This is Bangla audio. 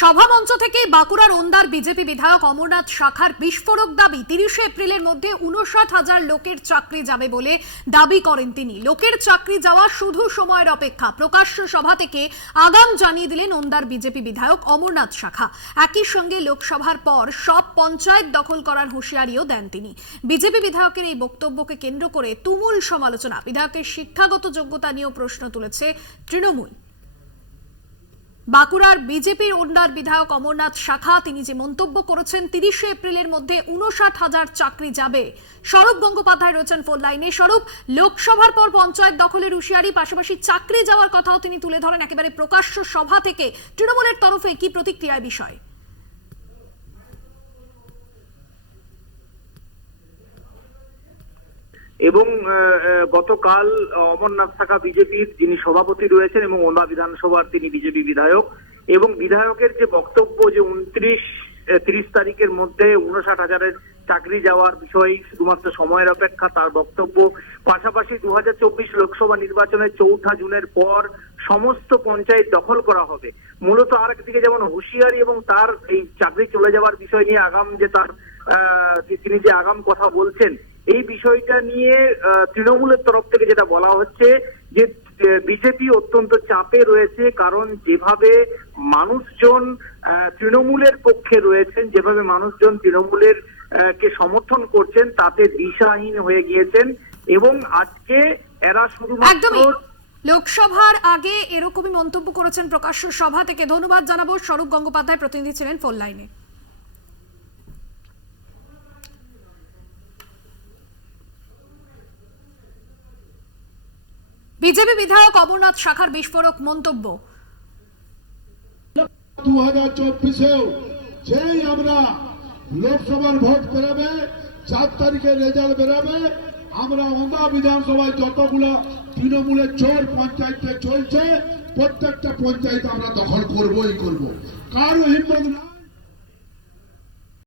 সভামঞ্চ থেকে বাঁকুড়ার ওন্দার বিজেপি বিধায়ক অমরনাথ শাখার বিস্ফোরক দাবি 30 এপ্রিলের মধ্যে 59,000 লোকের চাকরি যাবে বলে দাবি করেন তিনি। লোকের চাকরি যাওয়া শুধু সময়ের অপেক্ষা। প্রকাশ্য সভা থেকে আগাম জানিয়ে দিলেন ওন্দার বিজেপি বিধায়ক অমরনাথ শাখা। একই সঙ্গে লোকসভার পর সব পঞ্চায়েত দখল করার হুঁশিয়ারিও দেন তিনি। বিজেপি বিধায়কের এই বক্তব্যকে কেন্দ্র করে তুমুল সমালোচনা। বিধায়কের শিক্ষাগত যোগ্যতা নিয়েও প্রশ্ন তুলেছে তৃণমূল। বাঁকুড়ার বিজেপির ওন্দার বিধায়ক অমরনাথ শাখা তিনি যে মন্তব্য করেছেন 30 এপ্রিলের মধ্যে 59,000 চাকরি যাবে। স্বরূপ গঙ্গোপাধ্যায় রয়েছেন ফোন লাইনে। স্বরূপ, লোকসভার পর পঞ্চায়েত দখলের হুঁশিয়ারি, পাশাপাশি চাকরি যাওয়ার কথাও তিনি তুলে ধরেন একেবারে প্রকাশ্য সভা থেকে। তৃণমূলের তরফে কি প্রতিক্রিয়া বিষয়? এবং গতকাল অমরনাথ শাখা বিজেপির যিনি সভাপতি রয়েছেন এবং ওন্দা বিধানসভার তিনি বিজেপি বিধায়ক, এবং বিধায়কের যে বক্তব্য যে 30 তারিখের মধ্যে 59,000-এর চাকরি যাওয়ার বিষয় শুধুমাত্র সময়ের অপেক্ষা, তার বক্তব্য। পাশাপাশি 2024 লোকসভা নির্বাচনের 4 জুনের পর সমস্ত পঞ্চায়েত দখল করা হবে। মূলত আরেকদিকে যেমন হুঁশিয়ারি এবং তার এই চাকরি চলে যাওয়ার বিষয় নিয়ে আগাম যে তার তিনি যে আগাম কথা বলছেন, এই বিষয়টা নিয়ে তৃণমূলের তরফ থেকে যেটা বলা হচ্ছে যে বিজেপি অত্যন্ত চাপে রয়েছে, কারণ যেভাবে মানুষজন তৃণমূলের পক্ষে রয়েছেন, যেভাবে মানুষজন তৃণমূলের কে সমর্থন করছেন, তাতে দিশাহীন হয়ে গিয়েছেন। এবং আজকে এরা শুধুমাত্র লোকসভার আগে এরকমই মন্তব্য করেছেন প্রকাশ্য সভা থেকে। ধন্যবাদ জানাবো। স্বরূপ গঙ্গোপাধ্যায় প্রতিনিধি ছিলেন ফোন লাইনে। বিজেপি বিধায়ক অমরনাথ শাখার বিস্ফোরক মন্তব্য। 2024-এও যেই আমরা লোকসভার ভোট বেরোবে, 4 তারিখে রেজাল্ট বেরোবে, আমরা ওন্দা বিধানসভায় যতগুলো তৃণমূলের চোর পঞ্চায়েতে চলছে প্রত্যেকটা পঞ্চায়েত আমরা দখল করবই করব। কারো হিম্মত না।